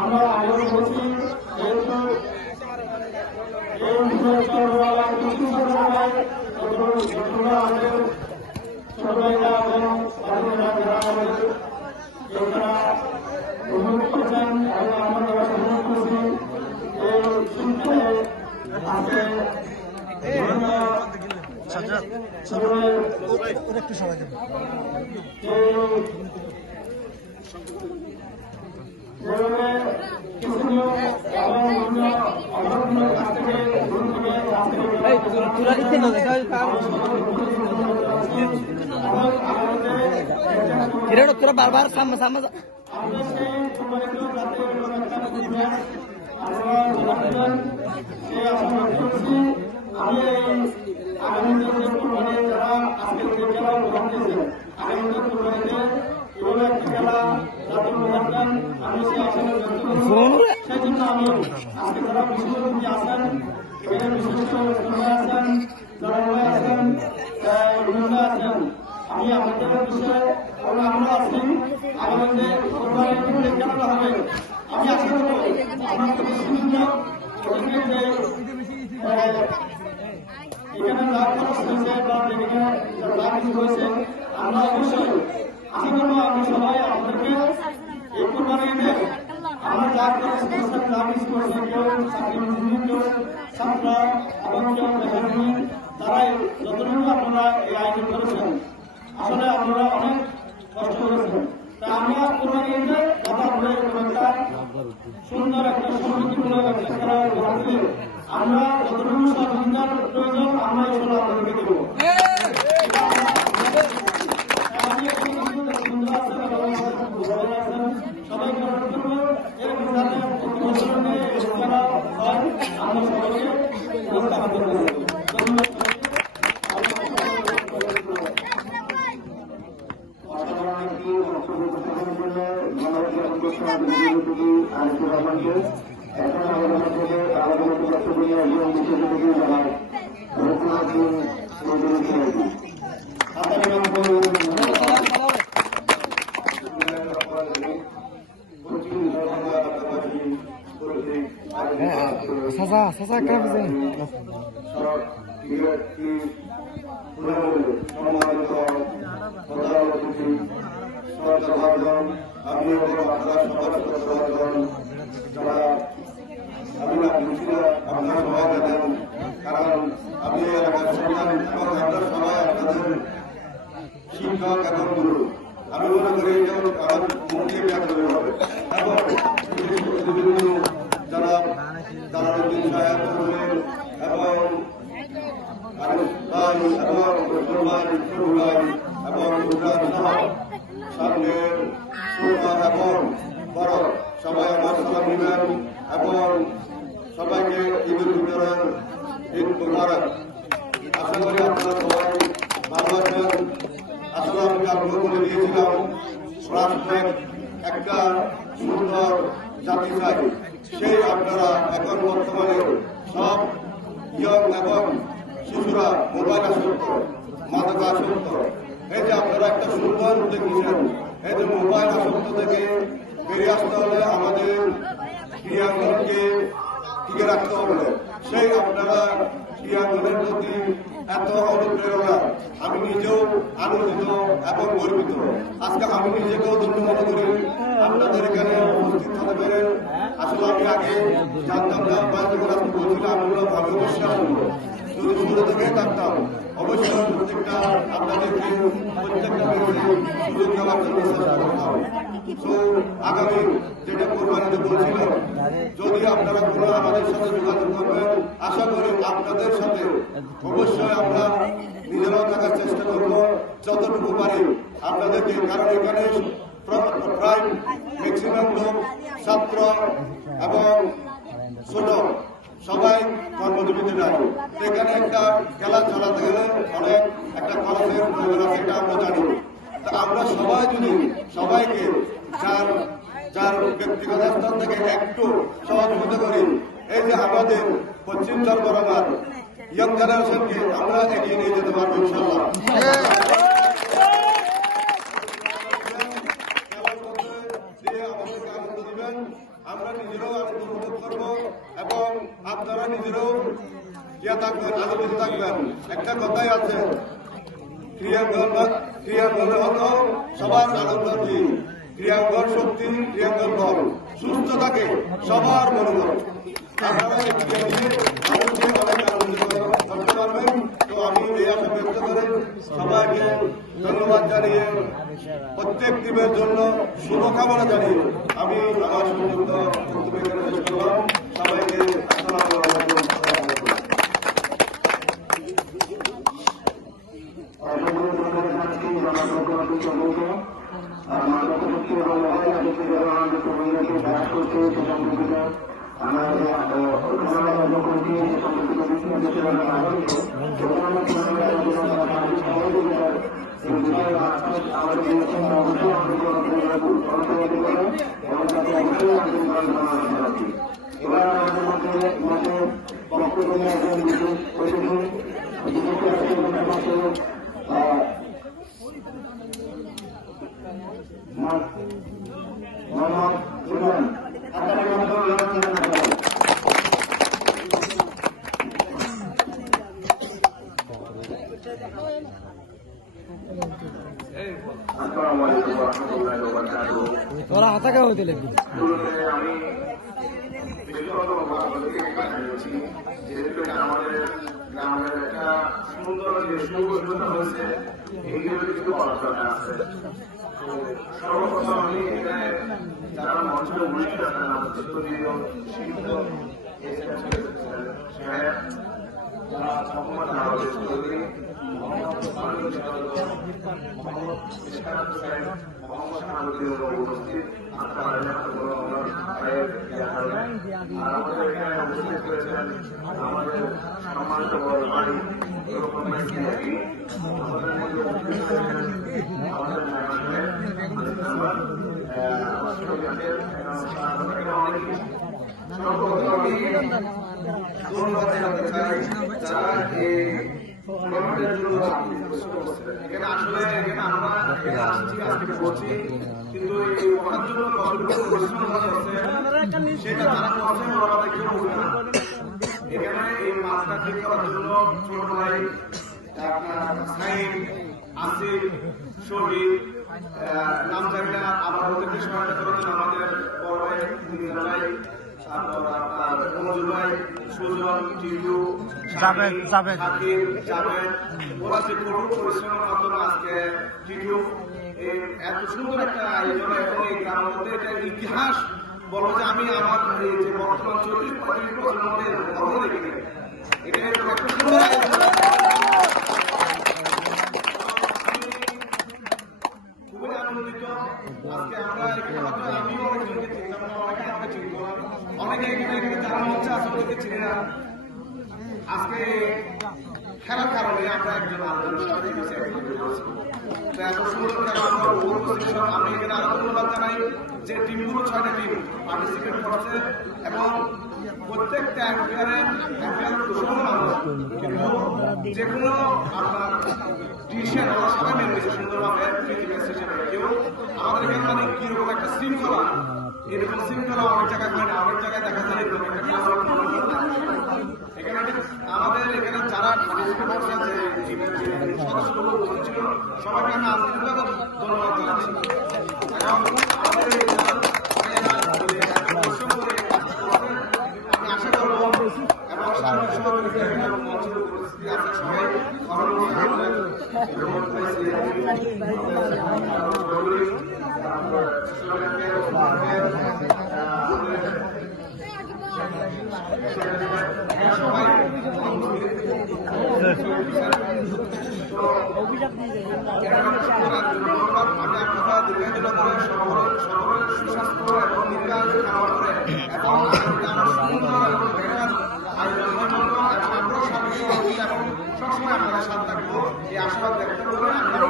আমরা আগে বলছি একটু সবাই তোরা বারবার সামনে সামনে আমি আমাদের বিষয়ে আমরা আছি আমাদের আমি আশা করবো এখানে লাভ করা হয়েছে বা লাভ হয়েছে আমরা অবশ্যই আশা করবো আমরা সবাই আপনাদেরকে এই কোরবানিতে আমরা লাভ করার লাভ করেছে কেউ ছাত্রা এবং কেউ তারাই যতটুকু আপনারা এই আয়োজন করেছেন আসলে আপনারা অনেক কষ্ট করেছেন তা আমরা কোরবানিতে কথা বলে একটা সুন্দর একটা সমৃদ্ধিমূলক একটা আমরা যতটুকু সহযোগিতার প্রয়োজন আমরা এগুলো আপনাদেরকে দেবো সবাই আমরা সবাইকে এখন আমাদের মধ্যে আলাদা বক্তব্য নিয়ে একজন বিশেষজ্ঞ জানায় আপনি কারণ আপনি শিক্ষক এবং গুরু আমি মনে করি যারা দালালুদ্দিন সাহেব এবং সামনের এবং বড় সবাই আমার সালাম দিবেন এবং সবাইকে ঈদুল ফিতরের ঈদ মুবারক। আশা করি আপনারা সবাই ভালো আছেন। আসলে আমি আগ্রহ করে দিয়েছিলাম রাষ্ট্রের একটা সুন্দর জাতি চাই, সেই আপনারা এখন বর্তমানে সব ইয়ং এবং শিশুরা মোবাইল আসক্ত, মাদক আসক্ত। এই যে আপনারা একটা সুন্দর উদ্যোগ নিয়েছেন, এই যে মোবাইল আসক্ত থেকে বেরিয়ে আসতে হলে আমাদের ক্রিয়াঙ্গনকে টিকে রাখতে হবে। সেই আপনারা ক্রিয়াঙ্গনের প্রতি এত অনুপ্রেরণা। আমি নিজেও আনন্দিত এবং গর্বিত। আজকে আমি নিজেকেও ধন্য মনে করি আপনাদের এখানে উপস্থিত হতে পেরে। আসলে আমি আগে জানতাম না বা যখন আপনি বলছিলাম আমি ভাবে অবশ্যই আসবো, যদি শুরু থেকে থাকতাম অবশ্যই প্রত্যেকটা আপনাদেরকে প্রত্যেকটা সুযোগ দেওয়ার জন্য চেষ্টা করতাম। তো আগামী যেটা কোরবানিতে বলছিলাম, যদি আপনারা কোনো আমাদের সাথে যোগাযোগ করবেন, আশা করি আপনাদের সাথে অবশ্যই আমরা নিজেরাও থাকার চেষ্টা করবো যতটুকু পারি আপনাদেরকে। কারণ এখানে প্রায় ম্যাক্সিমাম লোক ছাত্র এবং ছোট সবাই কর্মজীবীতে যায়। এখানে একটা খেলা চালাতে গেলে অনেক একটা খরচের প্রয়োজন আছে, এটা আমরা জানি। তা আমরা সবাই যদি সবাইকে যার যার ব্যক্তিগত স্তর থেকে একটু সহযোগিতা করি, এই যে আমাদের পশ্চিম চরবরাবার ইয়ং জেনারেশনকে আমরা এগিয়ে নিয়ে যেতে পারবো ইনশাল্লাহ। আমরা নিজেরাও আনন্দ উপভোগ করবো এবং আপনারা নিজেরাও থাকবেন, আনন্দিত থাকবেন। একটা কথাই আছে, ক্রিয়াঙ্গন হলো সবার আনন্দ দিন, ক্রিয়াঙ্গন শক্তি, ক্রিয়াঙ্গন বল, সুস্থ থাকে সবার মনোবল। আপনারা অনেক আনন্দিত করতে পারবেন। তো আমি এই আশা ব্যক্ত করে সবাইকে ধন্যবাদ জানিয়ে প্রত্যেক টিমের জন্য শুভকামনা জানিয়ে আমি আমার সংযুক্ত বক্তব্য এখানে শেষ করলাম। সবাইকে আসসালামু আলাইকুম। ওরা হাতা কে হতে লাগবে। আমাদের গ্রামের একটা সুন্দর যে সুযোগ হয়েছে, এইগুলো কিছু করার দরকার আছে। সর্বপ্রথম আমি এখানে যারা মঞ্চে অনুষ্ঠান আছেন, আমাদের চিত্রনীয় শিল্প যারা মোহাম্মদ নাওয়াজ চৌধুরী, উপস্থিত আমাদের এখানে উপস্থিত করেছেন আমাদের সম্মানিত বড় ভাই ধন্যবাদ জানাতে চাই যারা এখানে আসলে এখানে আমরা আসছি আজকে বলছি, কিন্তু এই ওখান জন্য পরিশ্রম হচ্ছে সেটা তারা করছে, ওরা কেউ বলবে না। এখানে এই মাছটা ঠিক করার জন্য ছোট ভাই আপনার সাইন আসিফ শহীদ নাম জানি না, আবার ওদেরকে সহায়তা করেছেন আমাদের বড় ভাই ভাই, তারপর আপনার মজুর ভাই, সুজন, টিটু, জাভেদ, ওরা যে কঠোর পরিশ্রমের মাধ্যমে আজকে টিটু এত সুন্দর একটা আয়োজন এবং এই গ্রামের মধ্যে এটা ইতিহাস বলো যে আমি আমার এই যে বর্তমান 40-45 বছরের মধ্যে কখনো দেখিনি। এটা একটা সুন্দর আয়োজন। খুবই আনন্দিত আজকে আমরা এখানে মাত্র আমিও অনেকজনকে চিনতাম না, অনেকে আমাকে চিনত না, অনেকে এখানে যারা হচ্ছে আসলে চিনি না। আজকে খেলার কারণে আমরা একজন আলোচনার সাথে এত সুন্দর আমি এখানে আরো ধন্যবাদ জানাই যে টিমগুলো 6টা টিম পার্টিসিপেট করছে এবং প্রত্যেকটা কিন্তু যে কোনো আপনার ডিসিশন ওরা সবাই মেনে নিচ্ছে সুন্দরভাবে। কেউ আমাদের এখানে মানে কিরকম একটা শৃঙ্খলা এরকম শৃঙ্খলা অনেক জায়গায় হয় না, অনেক জায়গায় দেখা যায় এরকম একটা খেলাধুলা এখানে আমাদের এখানে যারা পার্টিসিপেট করছে সদস্যগুলো বলছিল সবাইকে আমি আন্তরিকভাবে ধন্যবাদ জানাচ্ছি। এবং আমাদের এই আমি আশা করবো এবং সামনের সহযোগিতা এখানে মঞ্চের উপস্থিতি আছে সবাই অভিযোগ নিয়ে সবসময় আপনারা সাথে থাকবো এই আশীর্বাদ ব্যক্ত করে আমরা